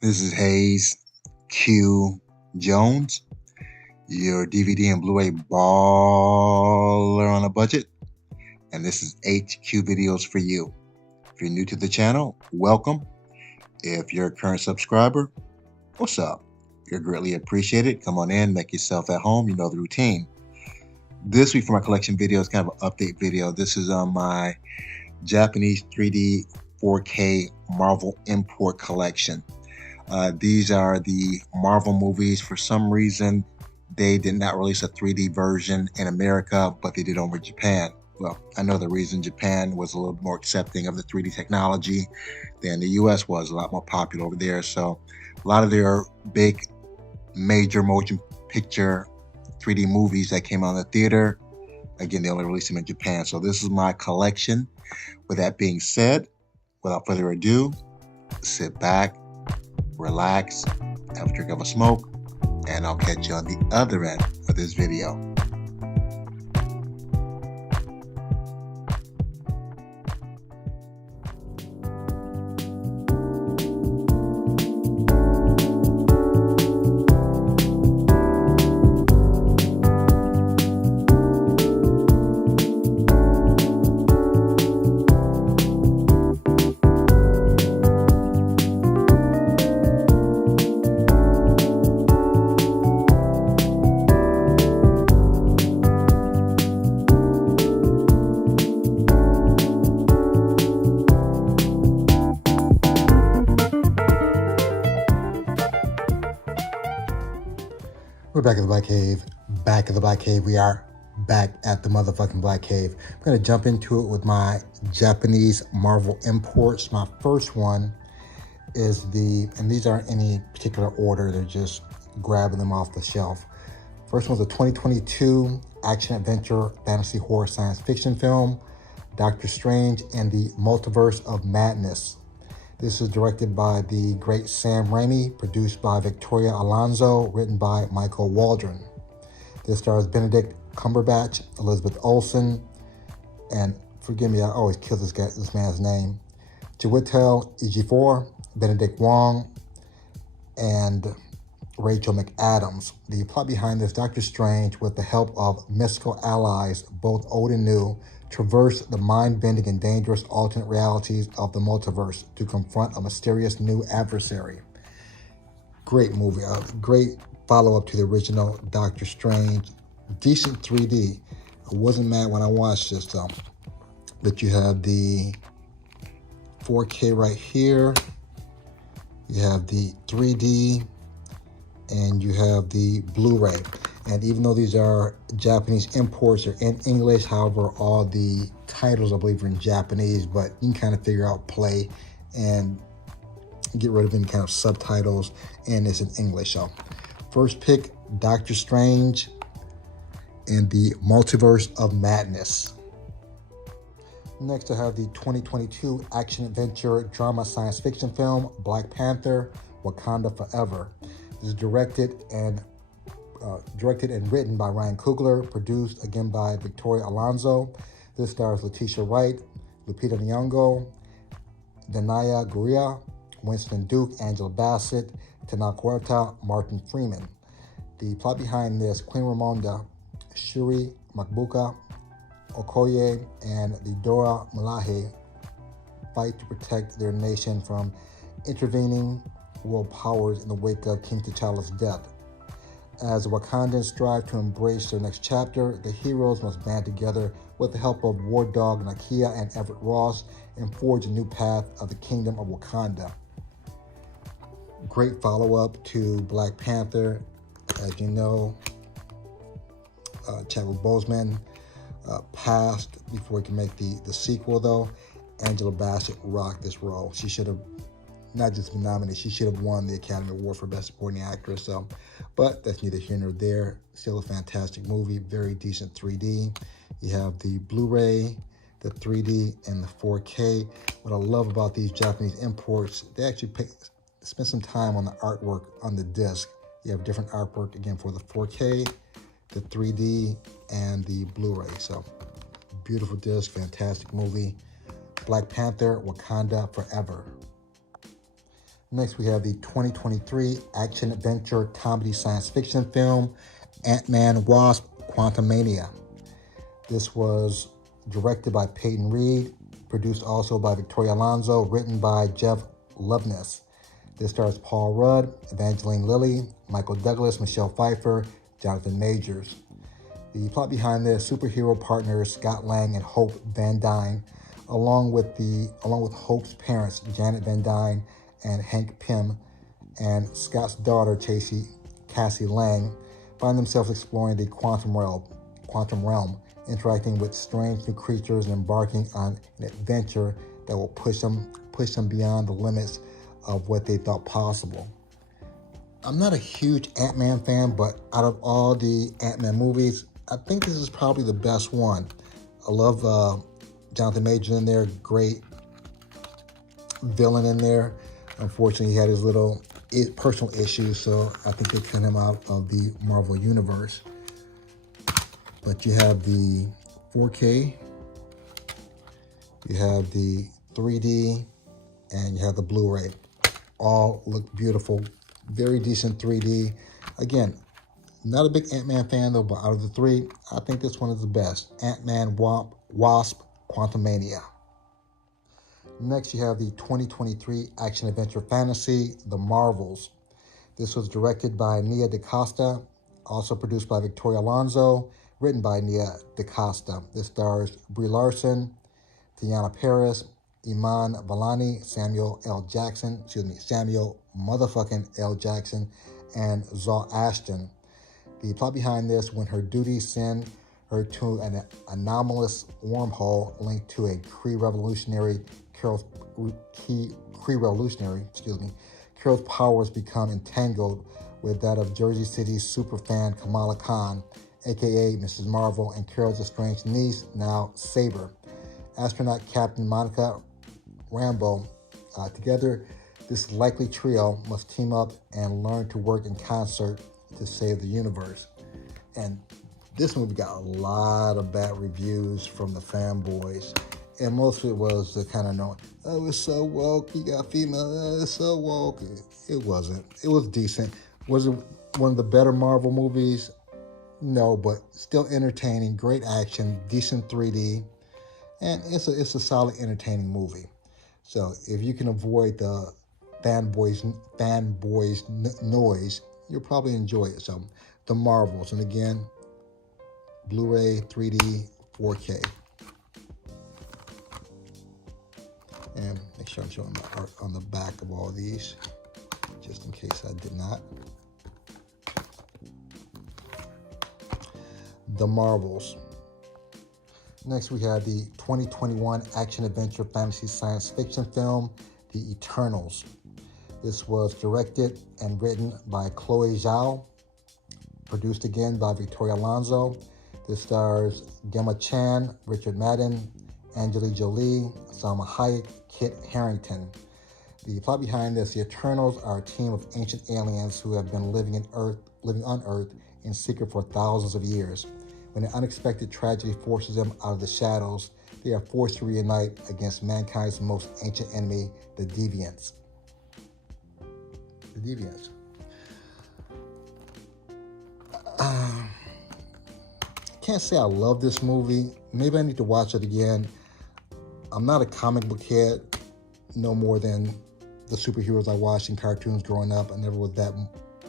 This is Hayes Q Jones, your DVD and Blu-ray baller on a budget, and this is HQ Videos for you. If you're new to the channel, welcome. If you're a current subscriber, what's up? You're greatly appreciated. Come on in, make yourself at home. You know the routine. This week for my collection video is kind of an update video. This is on my Japanese 3D 4K Marvel import collection. These are the Marvel movies. For some reason, they did not release a 3D version in America, but they did over Japan. Well, I know the reason. Japan was a little more accepting of the 3D technology than the US was, a lot more popular over there. So a lot of their big major motion picture 3D movies that came out in the theater, again, they only released them in Japan. So this is my collection. With that being said, without further ado, sit back, relax, have a drink of a smoke, and I'll catch you on the other end of this video. We're back at the Black Cave. Back at the Black Cave. We are back at the motherfucking Black Cave. I'm going to jump into it with my Japanese Marvel imports. My first one is and these aren't any particular order, they're just grabbing them off the shelf. First one's a 2022 action-adventure, fantasy, horror, science fiction film, Doctor Strange and the Multiverse of Madness. This is directed by the great Sam Raimi, produced by Victoria Alonso, written by Michael Waldron. This stars Benedict Cumberbatch, Elizabeth Olsen, and forgive me, I always kill this man's name, Chiwetel Ejiofor, Benedict Wong, and Rachel McAdams. The plot behind this: Doctor Strange, with the help of mystical allies, both old and new, traverse the mind-bending and dangerous alternate realities of the multiverse to confront a mysterious new adversary. Great movie, a great follow-up to the original Doctor Strange. Decent 3D. I wasn't mad when I watched this though. But you have the 4K right here. You have the 3D, and you have the Blu-ray. And even though these are Japanese imports, they're in English. However, all the titles, I believe, are in Japanese, but you can kind of figure out play and get rid of any kind of subtitles, and it's in English. So first pick, Doctor Strange and the Multiverse of Madness. Next, I have the 2022 action-adventure drama science fiction film, Black Panther: Wakanda Forever. This is directed and written by Ryan Coogler, produced again by Victoria Alonso. This stars Letitia Wright, Lupita Nyong'o, Danai Gurira, Winston Duke, Angela Bassett, Tenoch Huerta, Martin Freeman. The plot behind this: Queen Ramonda, Shuri Makbuka, Okoye, and the Dora Milaje fight to protect their nation from intervening world powers in the wake of King T'Challa's death. As the Wakandans strive to embrace their next chapter, the heroes must band together with the help of War Dog Nakia and Everett Ross and forge a new path of the Kingdom of Wakanda. Great follow-up to Black Panther. As you know, Chadwick Boseman passed before he could make the sequel though. Angela Bassett rocked this role. She should have not just been nominated, she should have won the Academy Award for Best Supporting Actress. So, but that's neither here nor there. Still a fantastic movie, very decent 3D. You have the Blu-ray, the 3D, and the 4K. What I love about these Japanese imports, they actually spend some time on the artwork on the disc. You have different artwork again for the 4K, the 3D, and the Blu-ray. So, beautiful disc, fantastic movie. Black Panther: Wakanda Forever. Next, we have the 2023 action-adventure comedy science fiction film, Ant-Man Wasp: Quantumania. This was directed by Peyton Reed, produced also by Victoria Alonso, written by Jeff Loveness. This stars Paul Rudd, Evangeline Lilly, Michael Douglas, Michelle Pfeiffer, Jonathan Majors. The plot behind this: superhero partners Scott Lang and Hope Van Dyne, along with Hope's parents Janet Van Dyne and Hank Pym, and Scott's daughter Cassie Lang, find themselves exploring the quantum realm, interacting with strange new creatures and embarking on an adventure that will push them beyond the limits of what they thought possible. I'm not a huge Ant-Man fan, but out of all the Ant-Man movies, I think this is probably the best one. I love Jonathan Majors in there, great villain in there. Unfortunately, he had his little personal issues, so I think they cut him out of the Marvel Universe. But you have the 4K, you have the 3D, and you have the Blu-ray. All look beautiful, very decent 3D. Again, not a big Ant-Man fan though, but out of the three, I think this one is the best. Ant-Man Wasp: Quantumania. Next, you have the 2023 action-adventure fantasy, The Marvels. This was directed by Nia DaCosta, also produced by Victoria Alonso, written by Nia DaCosta. This stars Brie Larson, Teyonah Parris, Iman Vellani, Samuel motherfucking L. Jackson, and Zaw Ashton. The plot behind this: when her duties send her to an anomalous wormhole linked to a Kree revolutionary, Carol's powers become entangled with that of Jersey City's superfan Kamala Khan, aka Mrs. Marvel, and Carol's estranged niece, now Saber. Astronaut Captain Monica Rambeau. Together, this likely trio must team up and learn to work in concert to save the universe. And this movie got a lot of bad reviews from the fanboys. And most of it was the kind of knowing, oh, it's so woke, you got female, it's so woke. It wasn't. It was decent. Was it one of the better Marvel movies? No, but still entertaining, great action, decent 3D, and it's a solid, entertaining movie. So if you can avoid the fanboys noise, you'll probably enjoy it. So The Marvels, and again, Blu-ray, 3D, 4K. And make sure I'm showing the art on the back of all these, just in case I did not. The Marvels. Next, we have the 2021 action-adventure fantasy science fiction film, The Eternals. This was directed and written by Chloe Zhao, produced again by Victoria Alonso. This stars Gemma Chan, Richard Madden, Angelina Jolie, Salma Hayek, Kit Harington. The plot behind this: the Eternals are a team of ancient aliens who have been living on Earth in secret for thousands of years. When an unexpected tragedy forces them out of the shadows, they are forced to reunite against mankind's most ancient enemy, the Deviants. Can't say I love this movie. Maybe I need to watch it again. I'm not a comic book head, no more than the superheroes I watched in cartoons growing up. I never was that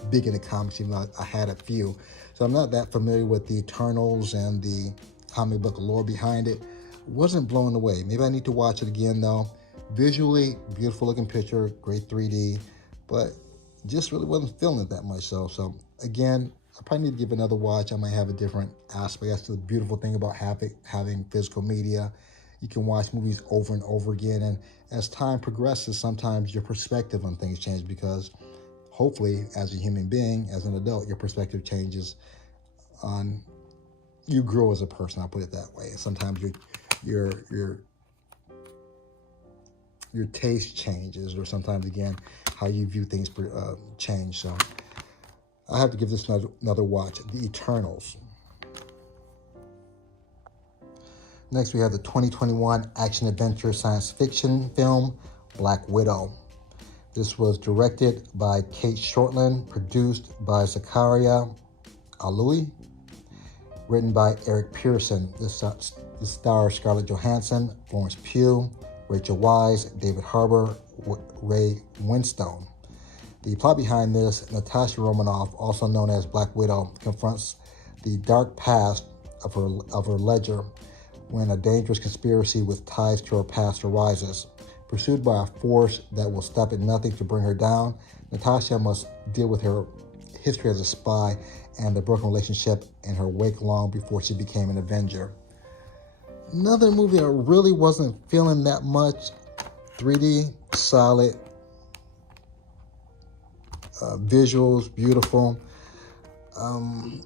big into comics, even though I had a few. So I'm not that familiar with the Eternals and the comic book lore behind it. Wasn't blown away. Maybe I need to watch it again though. Visually, beautiful looking picture, great 3D, but just really wasn't feeling it that much. So again, I probably need to give it another watch. I might have a different aspect. That's the beautiful thing about having physical media. You can watch movies over and over again, and as time progresses, sometimes your perspective on things changes, because hopefully, as a human being, as an adult, your perspective changes on, you grow as a person, I'll put it that way. Sometimes your taste changes, or sometimes, again, how you view things change. So I have to give this another watch. The Eternals. Next, we have the 2021 action-adventure science fiction film, Black Widow. This was directed by Kate Shortland, produced by Zakaria Alui, written by Eric Pearson. This stars Scarlett Johansson, Florence Pugh, Rachel Weisz, David Harbour, Ray Winstone. The plot behind this: Natasha Romanoff, also known as Black Widow, confronts the dark past of her ledger when a dangerous conspiracy with ties to her past arises. Pursued by a force that will stop at nothing to bring her down, Natasha must deal with her history as a spy and the broken relationship in her wake long before she became an Avenger. Another movie I really wasn't feeling that much. 3D, solid, visuals, beautiful. And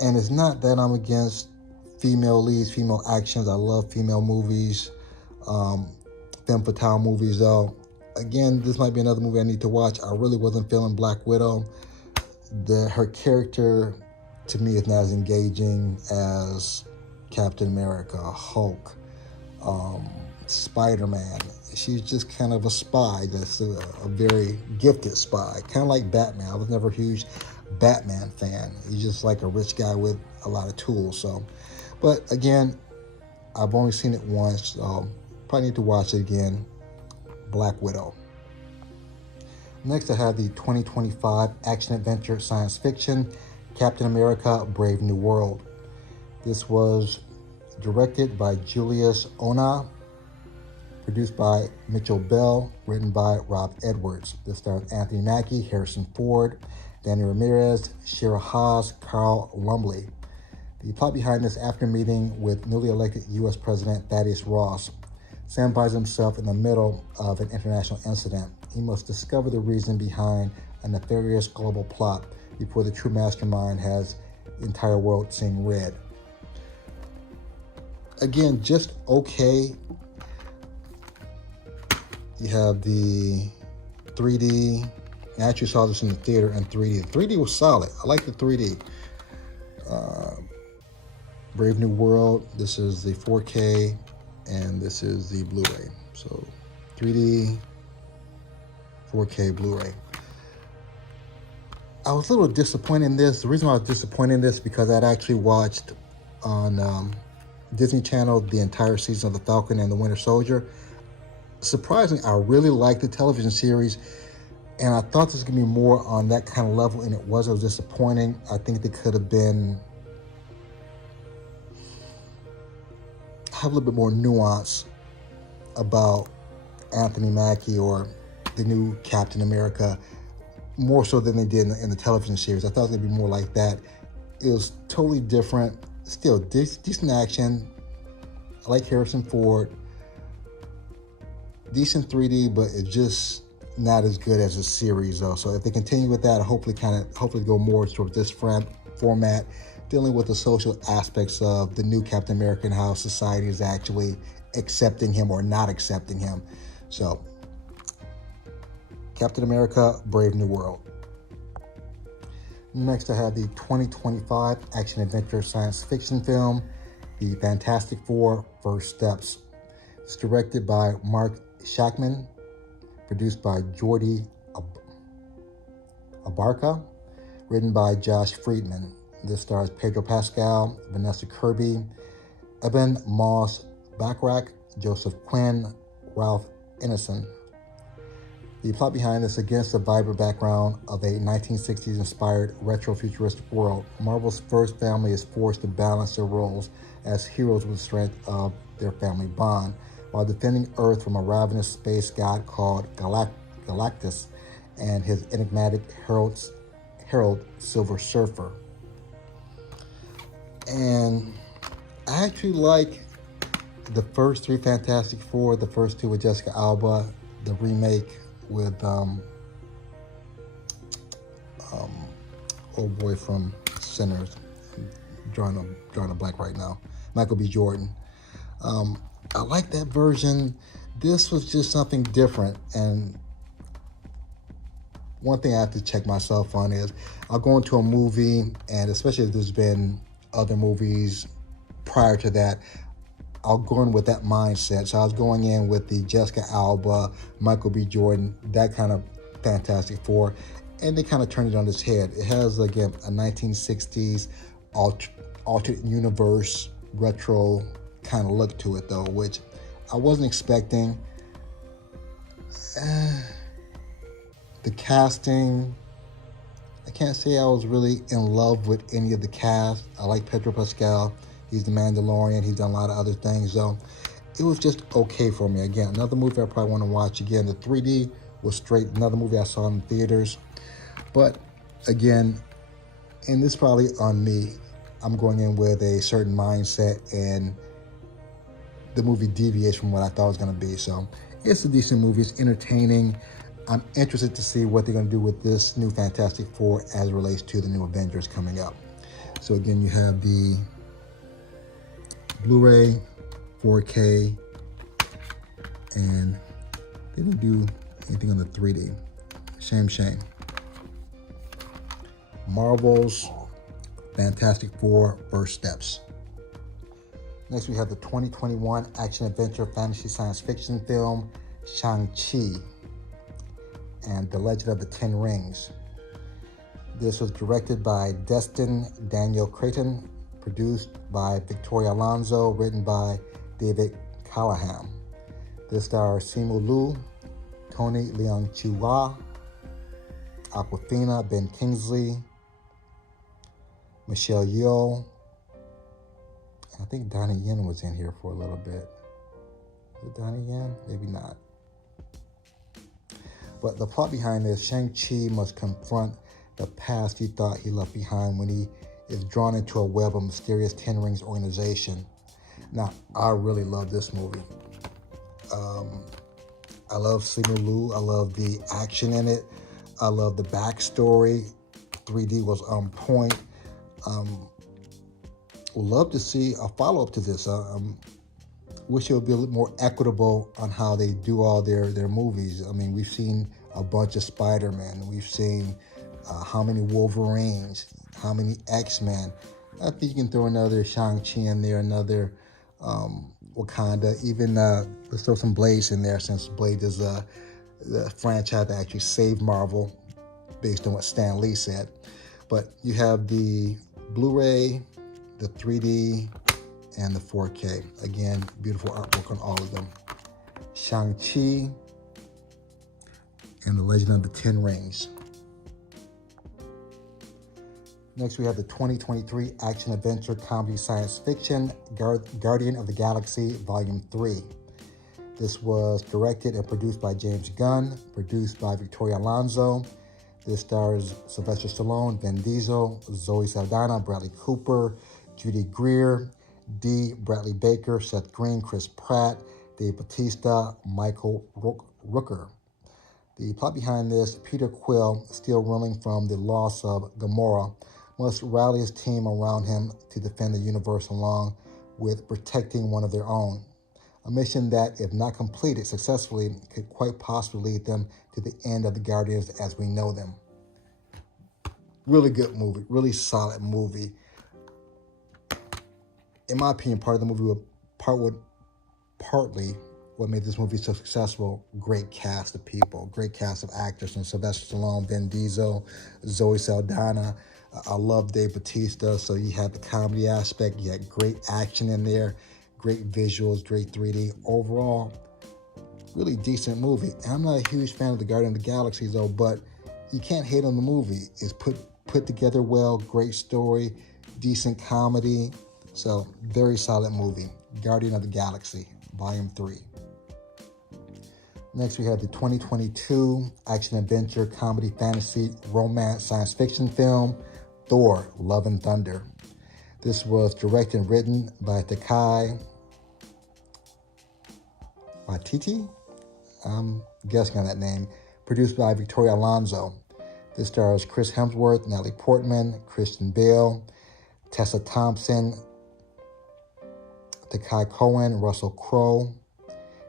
it's not that I'm against female leads, female actions. I love female movies, femme fatale movies though. Again, this might be another movie I need to watch. I really wasn't feeling Black Widow. Her character, to me, is not as engaging as Captain America, Hulk, Spider-Man. She's just kind of a spy that's a very gifted spy, kind of like Batman. I was never a huge Batman fan. He's just like a rich guy with a lot of tools. So, but again, I've only seen it once, so probably need to watch it again. Black Widow. Next, I have the 2025 action-adventure science fiction, Captain America: Brave New World. This was directed by Julius Onah, produced by Mitchell Bell, written by Rob Edwards. This stars Anthony Mackie, Harrison Ford, Danny Ramirez, Shira Haas, Carl Lumbly. The plot behind this: after meeting with newly elected U.S. President Thaddeus Ross, Sam finds himself in the middle of an international incident. He must discover the reason behind a nefarious global plot before the true mastermind has the entire world seeing red. Again, just okay. You have the 3D. I actually saw this in the theater in 3D. The 3D was solid. I like the 3D. Brave New World. This is the 4K, and this is the Blu-ray. So 3D, 4K Blu-ray. I was a little disappointed in this. The reason why I was disappointed in this is because I'd actually watched on Disney Channel the entire season of The Falcon and the Winter Soldier. Surprisingly, I really liked the television series, and I thought this was going to be more on that kind of level, and it was. It was disappointing. I think they could have have a little bit more nuance about Anthony Mackie or the new Captain America, more so than they did in the television series. I thought it was going to be more like that. It was totally different. Still decent action. I like Harrison Ford. Decent 3D, but it's just not as good as a series though. So if they continue with that, hopefully go more towards this format, dealing with the social aspects of the new Captain America and how society is actually accepting him or not accepting him. So Captain America: Brave New World. Next, I have the 2025 action-adventure science fiction film, The Fantastic Four: First Steps. It's directed by Mark Shackman, produced by Jordi Abarca, written by Josh Friedman. This stars Pedro Pascal, Vanessa Kirby, Eben Moss-Bachrach, Joseph Quinn, Ralph Ineson. The plot behind this: against the vibrant background of a 1960s-inspired retro-futuristic world, Marvel's first family is forced to balance their roles as heroes with the strength of their family bond, while defending Earth from a ravenous space god called Galactus and his enigmatic Herald Silver Surfer. And I actually like the first three Fantastic Four, the first two with Jessica Alba, the remake with old boy from Sinners. I'm drawing a blank right now. Michael B. Jordan. I like that version. This was just something different. And one thing I have to check myself on is I'll go into a movie, and especially if there's been other movies prior to that, I'll go in with that mindset. So I was going in with the Jessica Alba, Michael B. Jordan, that kind of Fantastic Four, and they kind of turned it on its head. It has, again, a 1960s alternate universe retro kind of look to it, though, which I wasn't expecting. The casting, I can't say I was really in love with any of the cast. I like Pedro Pascal. He's the Mandalorian. He's done a lot of other things, though. It was just okay for me. Again, another movie I probably want to watch again. The 3D was straight. Another movie I saw in the theaters. But again, and this is probably on me, I'm going in with a certain mindset, and the movie deviates from what I thought it was going to be. So it's a decent movie. It's entertaining. I'm interested to see what they're going to do with this new Fantastic Four as it relates to the new Avengers coming up. So again, you have the Blu-ray, 4K, and they didn't do anything on the 3D. Shame. Marvel's Fantastic Four First Steps. Next, we have the 2021 action-adventure fantasy science fiction film, Shang-Chi and the Legend of the Ten Rings. This was directed by Destin Daniel Cretton, produced by Victoria Alonso, written by David Callahan. This stars Simu Liu, Tony Leung Chua, Awkwafina, Ben Kingsley, Michelle Yeoh. I think Donnie Yen was in here for a little bit. Is it Donnie Yen? Maybe not. But the plot behind this, Shang-Chi must confront the past he thought he left behind when he is drawn into a web of mysterious Ten Rings organization. Now, I really love this movie. I love Simu Liu. I love the action in it. I love the backstory. 3D was on point. Would love to see a follow-up to this. Wish it would be a little more equitable on how they do all their movies. I mean, we've seen a bunch of Spider-Man. We've seen how many Wolverines, how many X-Men. I think you can throw another Shang-Chi in there, another Wakanda. Even let's throw some Blades in there, since Blade is the franchise that actually saved Marvel based on what Stan Lee said. But you have the Blu-ray, the 3D, and the 4K. Again, beautiful artwork on all of them. Shang-Chi and the Legend of the Ten Rings. Next, we have the 2023 action-adventure comedy science fiction, Guardian of the Galaxy Volume 3. This was directed and produced by James Gunn, produced by Victoria Alonso. This stars Sylvester Stallone, Vin Diesel, Zoe Saldana, Bradley Cooper, Judy Greer, D. Bradley Baker, Seth Green, Chris Pratt, Dave Bautista, Michael Rooker. The plot behind this, Peter Quill, still reeling from the loss of Gamora, must rally his team around him to defend the universe along with protecting one of their own. A mission that, if not completed successfully, could quite possibly lead them to the end of the Guardians as we know them. Really good movie, really solid movie. In my opinion, part of the movie, partly what made this movie so successful, great cast of people, great cast of actors, from Sylvester Stallone, Vin Diesel, Zoe Saldana. I love Dave Bautista, so you had the comedy aspect, you had great action in there, great visuals, great 3D. Overall, really decent movie. And I'm not a huge fan of the Guardian of the Galaxy, though, but you can't hate on the movie. It's put together well, great story, decent comedy. So, very solid movie. Guardian of the Galaxy, Volume 3. Next, we have the 2022 action-adventure, comedy, fantasy, romance, science fiction film, Thor, Love and Thunder. This was directed and written by Taika Waititi. I'm guessing on that name. Produced by Victoria Alonso. This stars Chris Hemsworth, Natalie Portman, Christian Bale, Tessa Thompson, Takai Cohen, Russell Crowe,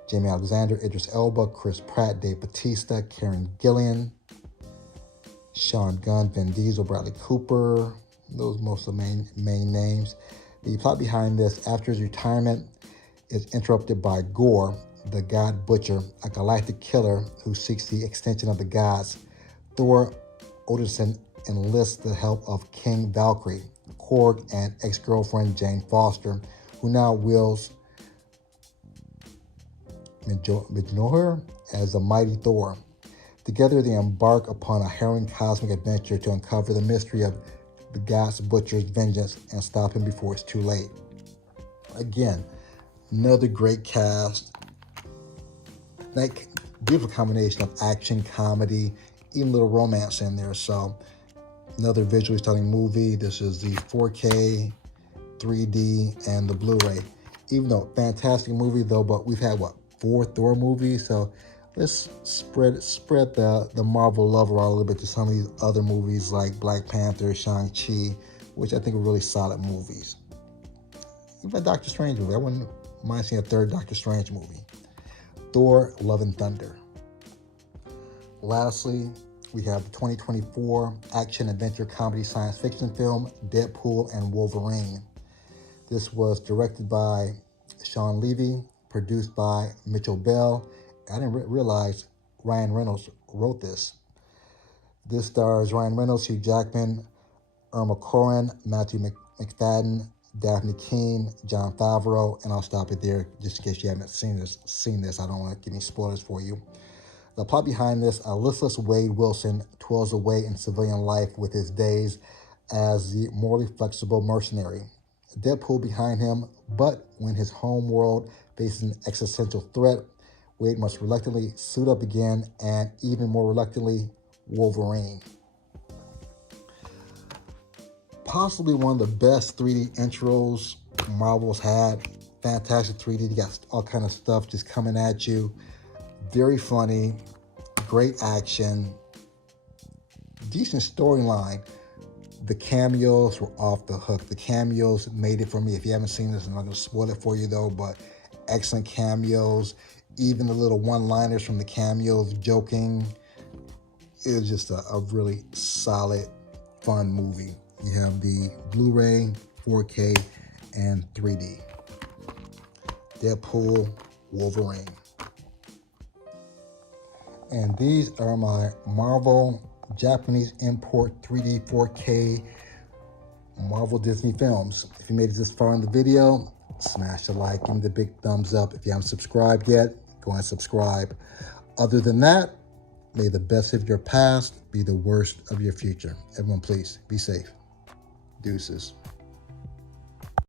Jamie Alexander, Idris Elba, Chris Pratt, Dave Bautista, Karen Gillan, Sean Gunn, Vin Diesel, Bradley Cooper. Those most of the main names. The plot behind this, after his retirement, is interrupted by Gore, the God Butcher, a galactic killer who seeks the extension of the gods. Thor Odinson enlists the help of King Valkyrie, Korg, and ex-girlfriend Jane Foster, who now wields Mjolnir as the mighty Thor. Together, they embark upon a harrowing cosmic adventure to uncover the mystery of the God's Butcher's vengeance and stop him before it's too late. Again, another great cast. That beautiful combination of action, comedy, even a little romance in there. So, another visually stunning movie. This is the 4K, 3D, and the Blu-ray. Even though fantastic movie though, but we've had what, 4 Thor movies? So let's spread the Marvel love around a little bit to some of these other movies like Black Panther, Shang-Chi, which I think are really solid movies. Even a Doctor Strange movie. I wouldn't mind seeing a third Doctor Strange movie. Thor: Love and Thunder. Lastly, we have the 2024 action adventure comedy science fiction film Deadpool and Wolverine. This was directed by Sean Levy, produced by Mitchell Bell. I didn't realize Ryan Reynolds wrote this. This stars Ryan Reynolds, Hugh Jackman, Irma Cohen, Matthew McFadden, Daphne Keane, Jon Favreau, and I'll stop it there just in case you haven't seen this. I don't want to give any spoilers for you. The plot behind this: a listless Wade Wilson toils away in civilian life with his days as the morally flexible mercenary. Deadpool behind him, but when his home world faces an existential threat, Wade must reluctantly suit up again, and even more reluctantly, Wolverine. Possibly one of the best 3D intros Marvel's had. Fantastic 3D. You got all kind of stuff just coming at you. Very funny. Great action. Decent storyline. The cameos were off the hook. The cameos made it for me. If you haven't seen this, I'm not going to spoil it for you though, but excellent cameos. Even the little one-liners from the cameos, joking. It was just a really solid, fun movie. You have the Blu-ray, 4K, and 3D. Deadpool, Wolverine. And these are my Marvel Japanese import 3D 4K Marvel Disney films. If you made it this far in the video, smash the like, give me the big thumbs up. If you haven't subscribed yet, go and subscribe. Other than that, may the best of your past be the worst of your future. Everyone, please be safe. Deuces.